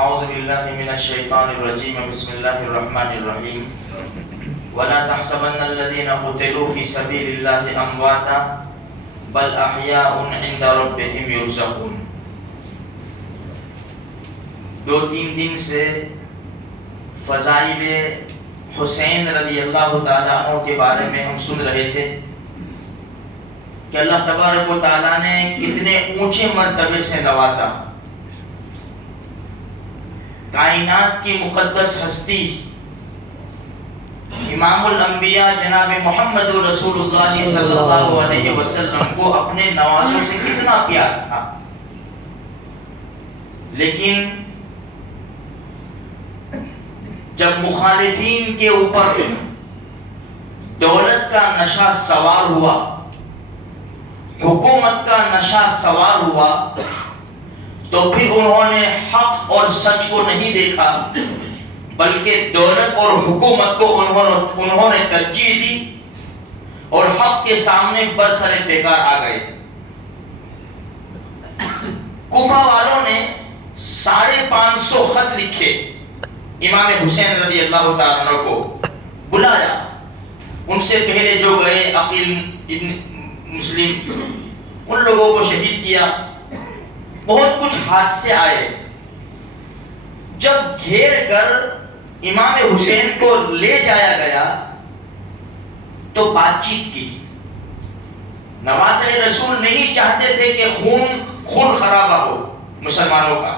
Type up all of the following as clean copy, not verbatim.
اعوذ باللہ من الشیطان الرجیم بسم اللہ الرحمن الرحیم ولا تحسبن الذين قتلوا في سبيل الله امواتا بل احیاء عند ربهم يرزقون. 2-3 دن سے فضائل حسین رضی اللہ تعالیٰ عنہ کے بارے میں ہم سن رہے تھے کہ اللہ تبارک و تعالیٰ نے کتنے اونچے مرتبے سے نوازا. کائنات کی مقدس ہستی امام الانبیاء جناب محمد رسول اللہ صلی اللہ علیہ وسلم کو اپنے نوازوں سے کتنا پیار تھا، لیکن جب مخالفین کے اوپر دولت کا نشہ سوار ہوا، حکومت کا نشہ سوار ہوا، تو پھر انہوں نے حق اور سچ کو نہیں دیکھا بلکہ دولت اور حکومت کو انہوں نے ترجیح دی اور حق کے سامنے برسر پیکار آ گئے. کوفہ والوں نے 550 خط لکھے، امام حسین رضی اللہ تعالیٰ عنہ کو بلایا. ان سے پہلے جو گئے عقیل ابن مسلم، ان لوگوں کو شہید کیا. بہت کچھ حادثے آئے. جب گھیر کر امام حسین کو لے جایا گیا تو بات چیت کی. نواسۂ رسول نہیں چاہتے تھے کہ خون خرابہ ہو مسلمانوں کا.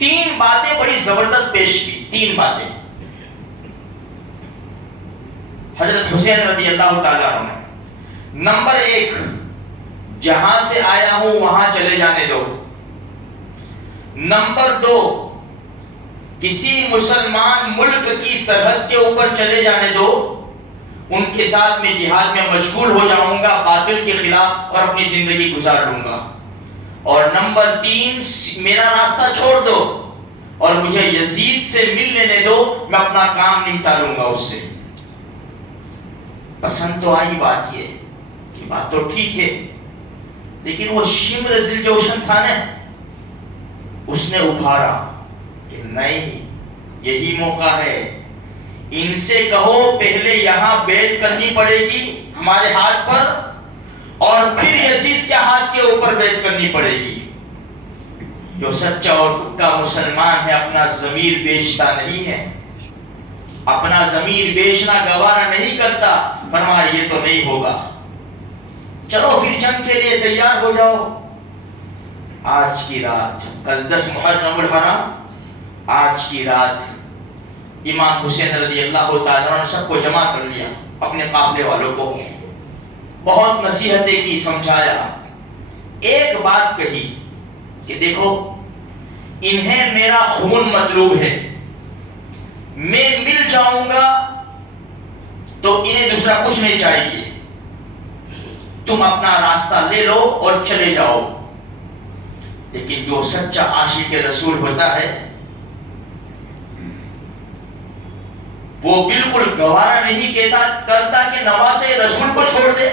3 باتیں بڑی زبردست پیش کی. 3 باتیں حضرت حسین رضی اللہ تعالیٰ عنہ نے. نمبر 1، جہاں سے آیا ہوں وہاں چلے جانے دو. نمبر 2، کسی مسلمان ملک کی سرحد کے اوپر چلے جانے دو، ان کے ساتھ میں جہاد میں مشغول ہو جاؤں گا باطل کے خلاف اور اپنی زندگی گزار لوں گا. اور نمبر 3، میرا راستہ چھوڑ دو اور مجھے یزید سے مل لینے دو، میں اپنا کام نمٹا لوں گا اس سے. پسند تو آئی بات یہ کہ بات تو ٹھیک ہے، لیکن وہ شمر ذل جوشن تھا نا، اس نے ابھارا کہ نہیں، یہی موقع ہے. ان سے کہو پہلے یہاں بیعت کرنی پڑے گی ہمارے ہاتھ پر، اور پھر یزید کے ہاتھ کے اوپر بیعت کرنی پڑے گی. جو سچا اور پکا مسلمان ہے اپنا ضمیر بیچتا نہیں ہے، اپنا ضمیر بیچنا گوارا نہیں کرتا. فرمایا یہ تو نہیں ہوگا، چلو پھر جنگ کے لیے تیار ہو جاؤ. آج کی رات، کل 10 محرم الحرام، آج کی رات امام حسین رضی اللہ تعالیٰ نے سب کو جمع کر لیا، اپنے قافلے والوں کو بہت نصیحتیں کی، سمجھایا. ایک بات کہی کہ دیکھو انہیں میرا خون مطلوب ہے، میں مل جاؤں گا تو انہیں دوسرا کچھ نہیں چاہیے، تم اپنا راستہ لے لو اور چلے جاؤ. لیکن جو سچا عاشق رسول ہوتا ہے وہ بالکل گوارا نہیں کرتا کہ نواسۂ رسول کو چھوڑ دے.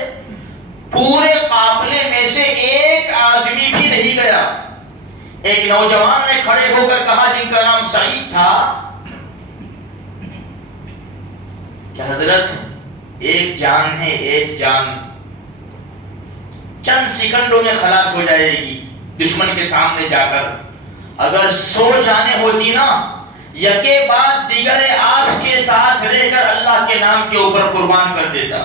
پورے قافلے میں سے ایک آدمی بھی نہیں گیا. ایک نوجوان نے کھڑے ہو کر کہا، جن کا نام سعید تھا، کہ حضرت ایک جان ہے، ایک جان چند سیکنڈوں میں خلاص ہو جائے گی دشمن کے سامنے جا کر. اگر 100 جانیں ہوتی نا، یکے بعد دیگر آپ کے ساتھ رہ کر اللہ کے نام کے اوپر قربان کر دیتا.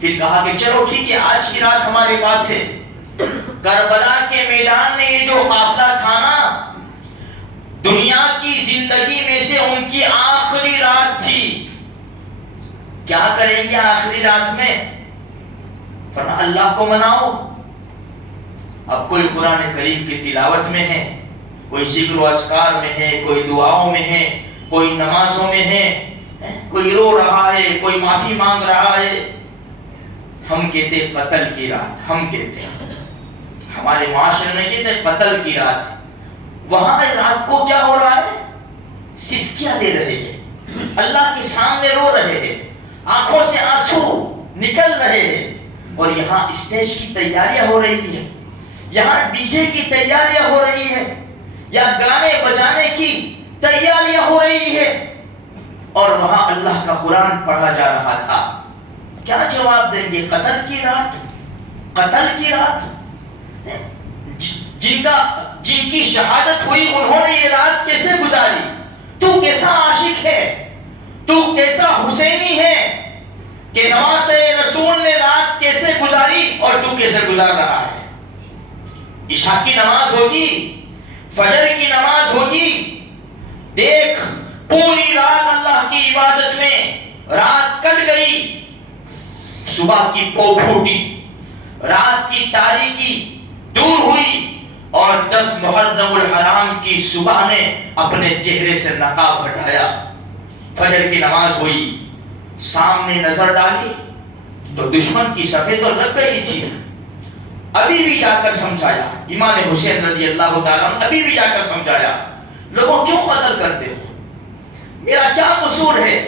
پھر کہا کہ چلو ٹھیک ہے، آج کی رات ہمارے پاس ہے. کربلا کے میدان میں یہ جو قافلہ تھا نا، دنیا کی زندگی میں سے ان کی آخری رات تھی. کیا کریں گے آخری رات میں؟ فرمایا اللہ کو مناؤ. اب کوئی قرآن کریم کی تلاوت میں ہے، کوئی ذکر و اذکار میں ہے، کوئی دعاؤں میں ہے، کوئی نمازوں میں ہے، کوئی رو رہا ہے، کوئی معافی مانگ رہا ہے. ہم کہتے قتل کی رات، ہم کہتے ہمارے معاشرے میں کہتے قتل کی رات. وہاں رات کو کیا ہو رہا ہے؟ سسکیاں دے رہے ہیں، اللہ کے سامنے رو رہے ہیں، آنکھوں سے آنسو نکل رہے ہیں. اور یہاں اسٹیج کی تیاریاں ہو رہی ہیں، یہاں ڈی جے کی تیاریاں ہو رہی ہیں. تیاریاں ہو رہی ہے اور وہاں اللہ کا قرآن پڑھا جا رہا تھا. کیا جواب دیں گے؟ قتل کی رات، قتل کی رات. جن کی شہادت ہوئی انہوں نے یہ رات کیسے گزاری؟ تو کیسا عاشق ہے، تو کیسا حسینی ہے کہ نماز رسول نے رات کیسے گزاری اور تو کیسے گزار رہا ہے؟ عشاء کی نماز ہوگی، فجر کی نماز ہوگی، دیکھ پوری رات اللہ کی عبادت میں رات کٹ گئی، صبح کی پو پھوٹی، رات کی تاریکی دور ہوئی اور 10 محرم الحرام کی صبح نے اپنے چہرے سے نقاب ہٹایا. فجر کی نماز ہوئی، سامنے نظر ڈالی تو دشمن کی صفیں تو لگ گئی تھی. ابھی بھی جا کر سمجھایا امام حسین رضی اللہ تعالیٰ عنہ، ابھی بھی جا کر سمجھایا لوگوں کیوں قتل کرتے ہو، میرا کیا قصور ہے؟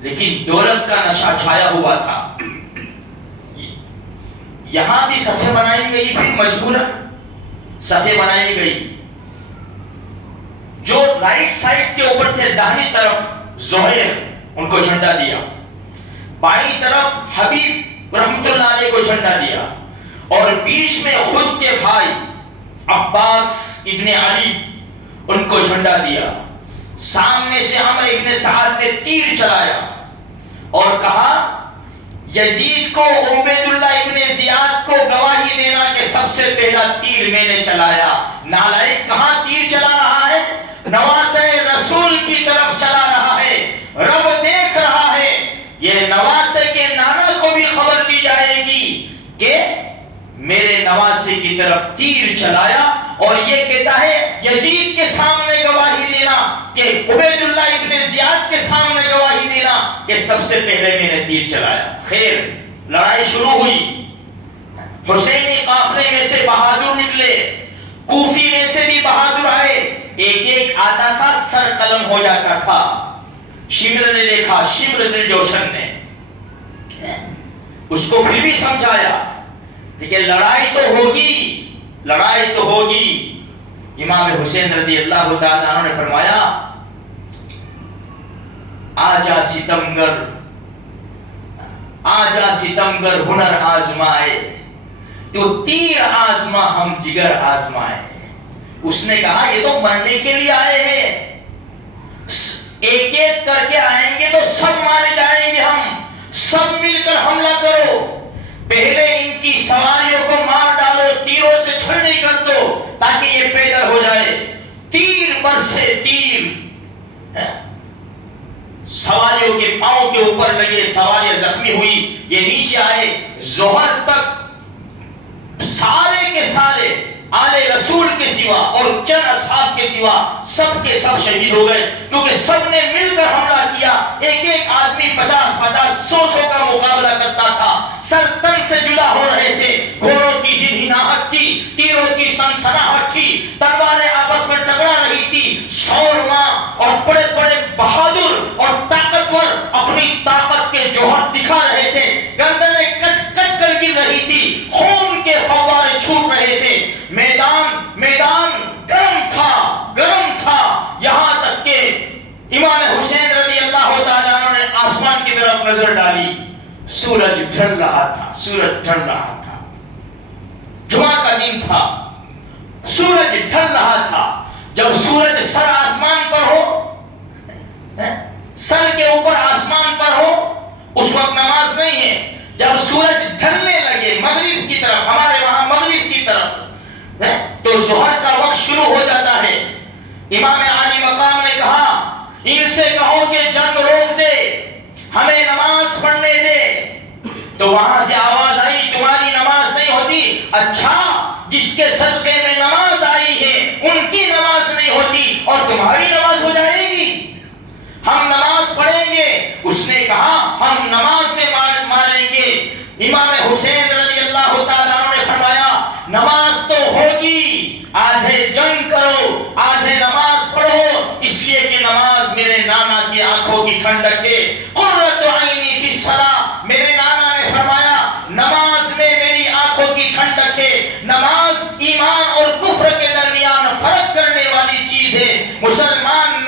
لیکن دولت کا نشہ چھایا ہوا تھا. یہاں بھی صفیں بنائی گئی، پھر مجبورا صفیں بنائی گئی. جو رائٹ سائڈ کے اوپر تھے داہنی طرف زہیر، ان کو جھنڈا دیا، بائیں طرف حبیب رحمت اللہ علیہ کو جھنڈا دیا اور بیچ میں خود کے بھائی عباس ابن علی ان کو جھنڈا دیا. سامنے سے عمرو ابن سعد نے تیر چلایا اور کہا یزید کو، عبید اللہ ابن زیاد کو گواہی دینا کہ سب سے پہلا تیر میں نے چلایا. نالائق کہاں تیر چلا رہا ہے؟ نواسۂ رسول کی طرف چلا رہا ہے. رب دیکھ رہا ہے. یہ نواسے کے نانا کو بھی خبر دی جائے گی کہ میرے نواسے کی طرف تیر چلایا اور یہ کہتا ہے یزید کے سامنے گواہی دینا کہ عبید اللہ ابن زیاد کے سامنے گواہی دینا کہ سب سے پہلے میں نے تیر چلایا. خیر لڑائی شروع ہوئی. حسینی قافلے میں سے بہادر نکلے، کوفی میں سے بھی بہادر آئے. ایک ایک آتا تھا سر قلم ہو جاتا تھا. شمر نے دیکھا، شمر ذوالجوشن نے اس کو پھر بھی سمجھایا کہ لڑائی تو ہوگی، لڑائی تو ہوگی. امام حسین رضی اللہ تعالیٰ عنہ نے فرمایا آجا ستمگر، آجا ستمگر ہنر آزمائے، تو تیر آزما ہم جگر آزمائے. اس نے کہا یہ تو مرنے کے لیے آئے ہیں، ایک ایک کر کے آئیں گے تو سب مارے جائیں گے، ہم سب مل کر حملہ کرو. پہلے ان کی سواریوں کو مار ڈالو، تیروں سے چھلنی کر دو تاکہ یہ پیدل ہو جائے. تیر برسے تیر، سواریوں کے پاؤں کے اوپر لگے، سواریاں زخمی ہوئی. یہ نیچے آئے، ظہر تک سارے کے سارے آل رسول کے سوا اور چند اصحاب کے سوا سب کے سب شہید ہو گئے، کیونکہ سب نے مل کر حملہ کیا. ایک ایک آدمی 50-50 100 کا مقابلہ کرتا تھا. سر تن سے جدا ہو رہے تھے. گھوڑوں کی ہنہناہٹ تھی، تیروں کی سنسناہٹ تھی، تلواریں آپس میں ٹکرا رہی تھی. شورما اور بڑے بڑے بہادر اور طاقتور اپنی طاقت کے جوہر دکھا رہے تھے. گردنیں کٹ کٹ کر گر رہی تھی، خون کے فوارے چھوٹ رہے تھے. میدان گرم تھا، یہاں تک کہ امام حسین رضی اللہ تعالیٰ عنہ نے آسمان کی طرف نظر ڈالی. سورج ڈھل رہا تھا. جمعہ کا دن تھا، سورج ڈھل رہا تھا. جب سورج سر آسمان پر ہو، سر کے اوپر آسمان پر ہو، اس وقت نماز نہیں ہے. جب سورج ڈھلنے لگے مغرب کی طرف، ہمارے وہاں مغرب کی طرف، تو ظہر کا وقت شروع ہو جاتا ہے. امام عالی مقام نے کہا ان سے کہو کہ جنگ روک دے، ہمیں نماز پڑھنے دے. تو وہاں سے آواز آئی تمہاری نماز نہیں ہوتی. اچھا، جس کے صدقے میں نماز آئی ہے ان کی نماز نہیں ہوتی اور تمہاری نماز ہو جائے گی، ہم نماز پڑھیں گے. اس نے کہا ہم نماز میں ماریں گے. امام حسین رضی اللہ تعالیٰ عنہ نے فرمایا نماز تو ہوگی، آدھے جنگ کرو آدھے نماز پڑھو، اس لیے کہ نماز میرے نانا کی آنکھوں کی ٹھنڈک ہے. قرۃ عینی فی الصلاۃ، میرے نانا نے فرمایا نماز میں میری آنکھوں کی ٹھنڈک ہے. نماز ایمان اور کفر کے درمیان فرق کرنے والی چیز ہے. مسلمان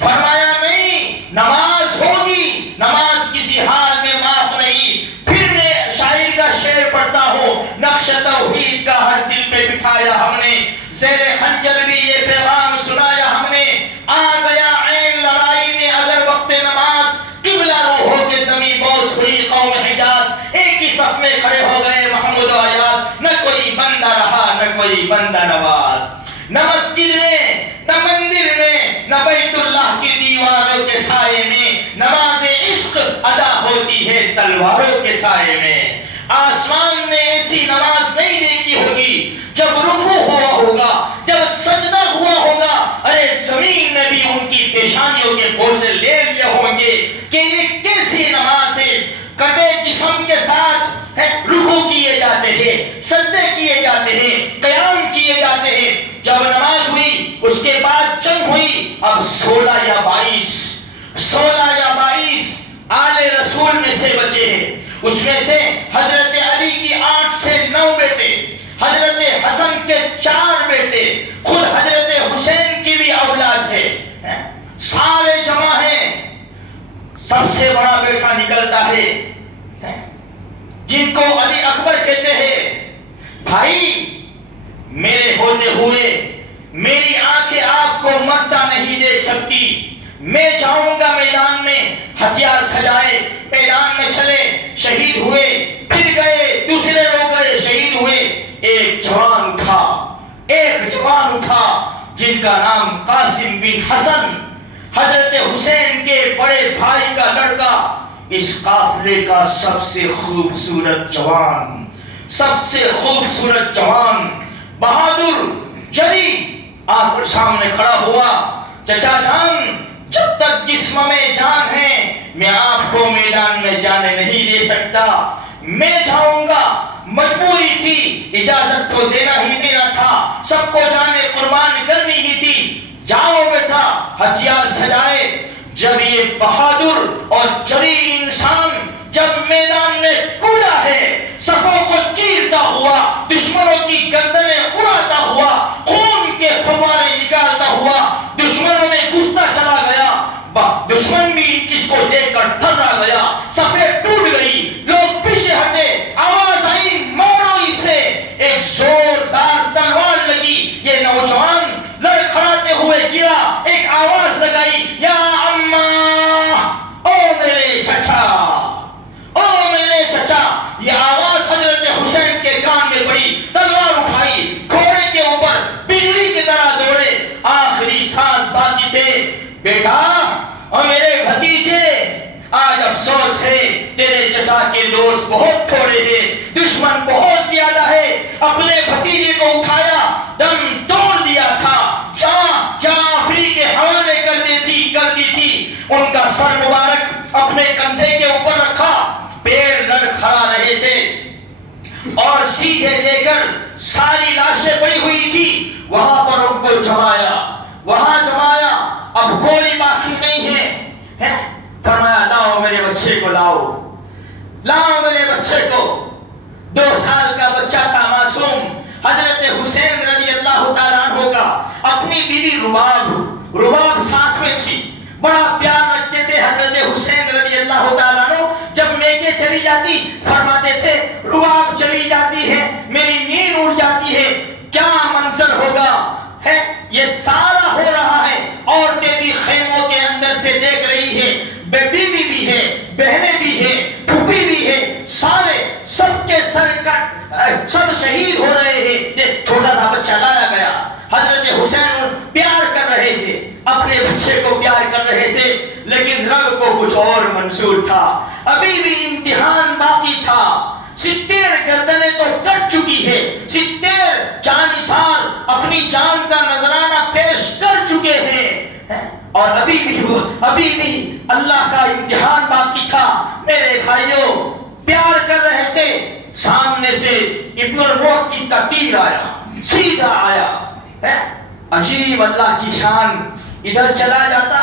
فرمایا نہیں، نماز ہوگی، نماز کسی حال میں معاف نہیں۔ پھر میں شاعر کا شعر پڑھتا ہوں، نقش توحید کا ہر دل پہ بٹھایا ہم نے، زیر خنجر بھی یہ پیغام سنایا ہم نے، آ گیا عین لڑائی میں اگر وقت نماز، قبلہ رو ہو کے زمین بوس ہوئی قوم حجاز، ایک ہی صف میں کھڑے ہو گئے محمود و ایاز، نہ کوئی بندہ رہا نہ کوئی بندہ نواز، نہ مسجد میں نہ مندر میں نہ بیت اللہ کی دیواروں کے سائے میں، نماز عشق ادا ہوتی ہے تلواروں کے سائے میں۔ آسمان نے ایسی نماز نہیں دیکھی ہوگی، جب رکوع ہوا ہوگا، جب سجدہ ہوا ہوگا، ارے زمین نے بھی ان کی پیشانیوں کے بوسے لے لیے ہوں گے کہ یہ کیسی نماز ہے۔ کٹے جسم کے ساتھ رکوع کیے جاتے ہیں، سجدے کیے جاتے ہیں، قیام کیے جاتے ہیں۔ جب نماز ہوئی اس کے بعد جنگ ہوئی، اب 16 یا 22 آل رسول میں سے بچے ہیں، اس میں سے حضرت علی کی 8 سے 9 بیٹے، حضرت حسن کے 4 بیٹے، خود حضرت حسین کی بھی اولاد ہے، سارے جمع ہیں۔ سب سے بڑا بیٹا نکلتا ہے جن کو علی اکبر کہتے ہیں، بھائی میرے ہوتے ہوئے میری آنکھیں آپ کو مرتا نہیں دیکھ سکتی، میں جاؤں گا میدان میں، ہتھیار سجائے میدان میں چلے، شہید ہوئے، پھر گئے، دوسرے لوگ گئے، شہید ہوئے۔ ایک جوان اٹھا جن کا نام قاسم بن حسن، حضرت حسین کے بڑے بھائی کا لڑکا، اس قافلے کا سب سے خوبصورت جوان بہادر جری آ کر سامنے کھڑا ہوا، چچا جان جب تک جسم میں جان ہے میں آپ کو میدان میں جانے نہیں دے سکتا، میں جاؤں گا، مجبوری تھی، اجازت تو دینا ہی دینا تھا، سب کو جانے قربان کرنی ہی تھی، جاؤ بیٹا، ہتھیار سجائے۔ جب یہ بہادر اور جری انسان جب میدان میں کودا ہے، صفوں کو چیرتا ہوا، دشمنوں کی گردنیں اڑاتا ہوا، خون کے فوارے نکالتا ہوا دشمنوں میں گھستا چلا گیا، دشمن بھی کس کو دیکھ کر تھرا گیا، صفیں ٹوٹ گئی، لوگ پیچھے ہٹے، آواز آئی مارو اسے، ایک زوردار تلوار لگی، یہ نوجوان لڑکھڑاتے ہوئے گرا، ایک آواز لگائی، یا اماں، او میرے چچا، او میرے چچا۔ یہ آواز حضرت حسین کے کان میں پڑی، تلوار اٹھائی، گھوڑے کے اوپر بجلی کی طرح دوڑے، آخری سانس باقی تھے، بیٹا اور میرے بھتیجے، آج افسوس ہے تیرے چچا کے دوست بہت تھوڑے ہیں، دشمن بہت زیادہ ہے، اپنے بھتیجے کو اٹھایا، دم توڑ دیا تھا، جعفری کے حوالے کر دی تھی، ان کا سر مبارک اپنے کندھے کے اوپر رکھا، پیر لڑکھڑا رہے تھے اور سیدھے لے کر ساری لاشیں پڑی ہوئی تھی، وہاں پر ان کو جمایا، اب کوئی باقی نہیں ہے، فرمایا لاؤ میرے بچے کو، لاؤ میرے بچے کو۔ 2 سال کا بچہ تھا معصوم، حضرت حسین رضی اللہ تعالیٰ عنہ کا، اپنی بیوی رباب ساتھ میں تھی، بڑا پیار رکھتے تھے حضرت حسین رضی اللہ تعالیٰ عنہ۔ جب میکے چلی جاتی فرماتے تھے رباب چلی جاتی ہے میری نیند اڑ جاتی ہے، کیا منظر ہوگا ہے، یہ سارا ہو رہا ہے، عورتیں بھی خیموں کے اندر سے دیکھ رہی ہے، بیوی بھی ہے، بہنیں بھی ہیں، پھوپھی بھی ہے، سارے سب کے سر کٹ، سب شہید ہو رہے ہیں، یہ چھوٹا سا بچہ لایا گیا، حضرت حسین پیار کر رہے تھے، اپنے بچے کو پیار کر رہے تھے، لیکن رب کو کچھ اور منظور تھا، ابھی بھی امتحان باقی تھا، 70 گردنیں تو کٹ چکی ہے، 70 جانثار اپنی جان کا نذرانہ پیش کر چکے ہیں، اور ابھی بھی اللہ کا امتحان باقی تھا۔ میرے بھائیوں پیار کر رہے تھے، سامنے سے ابن الموت کا تیر آیا، سیدھا آیا، عجیب اللہ کی شان، ادھر چلا جاتا،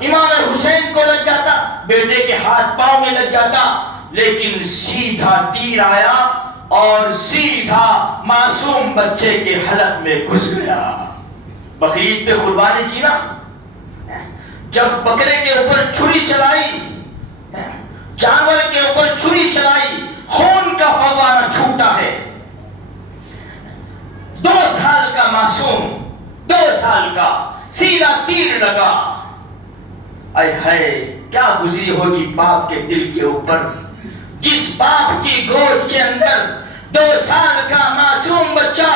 امام حسین کو لگ جاتا، بیٹے کے ہاتھ پاؤں میں لگ جاتا، لیکن سیدھا تیر آیا اور سیدھا معصوم بچے کے حلق میں گھس گیا۔ بقرعید پہ قربانی کی نا، جب بکرے کے اوپر چھری چلائی، جانور کے اوپر چھری چلائی، خون کا فوارہ چھوٹا ہے. 2 سال کا معصوم، 2 سال کا، سیدھا تیر لگا. اے ہائے کیا گزری ہوگی باپ کے دل کے اوپر. جس باپ کی گود کے اندر 2 سال کا معصوم بچہ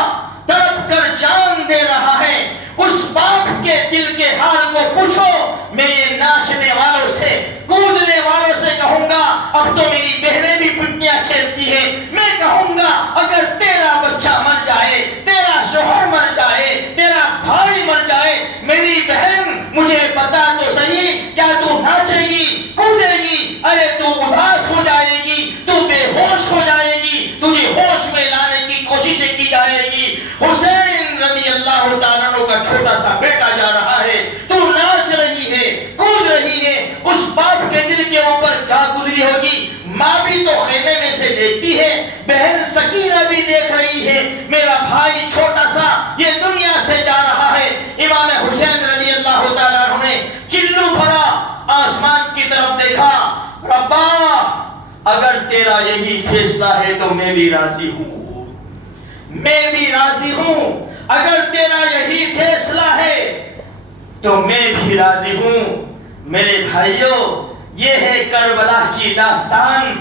تڑپ کر جان دے رہا ہے، اس باپ کے دل کے حال کو پوچھو. میں یہ ناچنے والوں سے، کودنے والوں سے کہوں گا اب تو میری بہنیں بھی پٹیاں کھیلتی ہیں. میں کہوں گا اگر تیرا بچہ مر جائے، تیرا شوہر مر جائے، تیرا بھائی مر جائے، میری بہن مجھے بتا تو صحیح، کیا تو ناچے گی، کودے گی؟ ارے تو اداس ہو جائے گی، تو بے ہوش ہو جائے گی، تجھے ہوش میں لانے کی کوششیں کی جائے گی. حسین رضی اللہ تعالیٰ عنہ کا چھوٹا سا بیٹا جا رہا ہے، تو ناچ رہی ہے، کود رہی ہے. اس باپ کے دل کے اوپر کیا گزری ہوگی؟ ماں بھی تو خیمے میں سے دیکھتی ہے، بہن سکینہ بھی دیکھ رہی ہے، میرا بھائی چھوٹا سا یہ دنیا سے جا رہا ہے. امام حسین رضی اللہ تعالیٰ عنہ نے چلو بھرا آسمان کی طرف دیکھا. ربا اگر تیرا یہی فیصلہ ہے تو میں بھی راضی ہوں، میں بھی راضی ہوں. اگر تیرا یہی فیصلہ ہے تو میں بھی راضی ہوں. میرے بھائیوں، یہ ہے کربلا کی داستان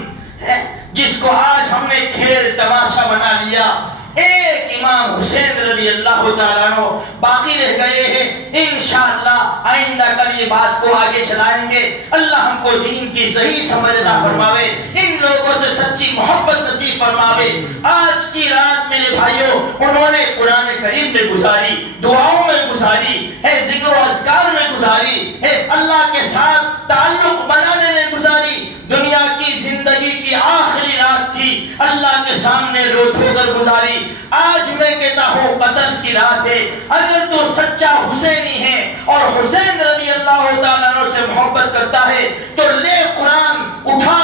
جس کو آج ہم نے کھیل تماشا بنا لیا. ایک امام حسین رضی اللہ تعالیٰ عنہ باقی رہ گئے ہیں. انشاءاللہ آئندہ کل یہ بات کو آگے چلائیں گے. اللہ ہم کو دین کی صحیح سمجھ عطا فرماوے، ان لوگوں سے سچی محبت نصیب فرماوے. آج کی رات میرے بھائیوں انہوں نے قرآن کریم میں گزاری، دعاؤں میں گزاری ہے، ذکر و اذکار میں گزاری ہے، اللہ کے ساتھ تعلق بنانے میں گزاری. دنیا کی زندگی کی آخری رات تھی، اللہ کے سامنے رو دھو کر گزاری. آج میں کہتا ہوں قتل کی رات ہے. اگر تو سچا حسینی ہے اور حسین رضی اللہ تعالیٰ عنہ سے محبت کرتا ہے تو لے قرآن اٹھا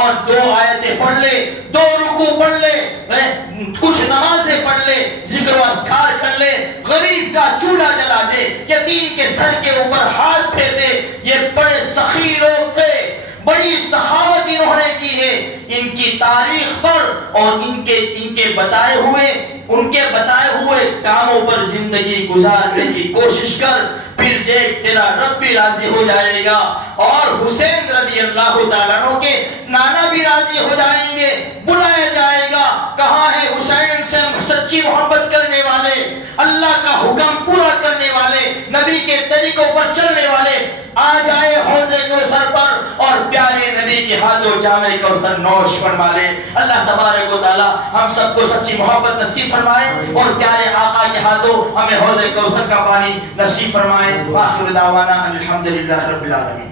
اور 2 آیتیں پڑھ لے، 2 رکوع پڑھ لے، کچھ نمازیں پڑھ لے، ذکر و اذکار کر لے، غریب کا چولہا جلا دے، یتیم کے سر کے اوپر ہاتھ پھیر دے. یہ بڑے سخی لوگ تھے، بڑی سخاوت انہوں نے کی ہے. ان کی تاریخ پر اور ان کے بتائے ہوئے کاموں پر زندگی گزارنے کی کوشش کر، پھر دیکھ تیرا رب بھی راضی ہو جائے گا اور حسین رضی اللہ تعالیٰ عنہ کے نانا بھی راضی ہو جائیں گے. بلایا جائے گا، کہاں ہے حسین سے سچی محبت کرنے والے، اللہ کا حکم پورا کرنے والے، نبی کے طریقوں پر چلنے والے؟ آ جائے حوض کوثر پر اور پیارے نبی کے ہاتھوں جام کوثر نوش فرما لے. اللہ تبارک و تعالی ہم سب کو سچی محبت نصیب فرمائے اور پیارے آقا کے ہاتھوں ہمیں حوض کوثر کا پانی نصیب فرمائے. وآخر دعوانا الحمدللہ رب العالمین.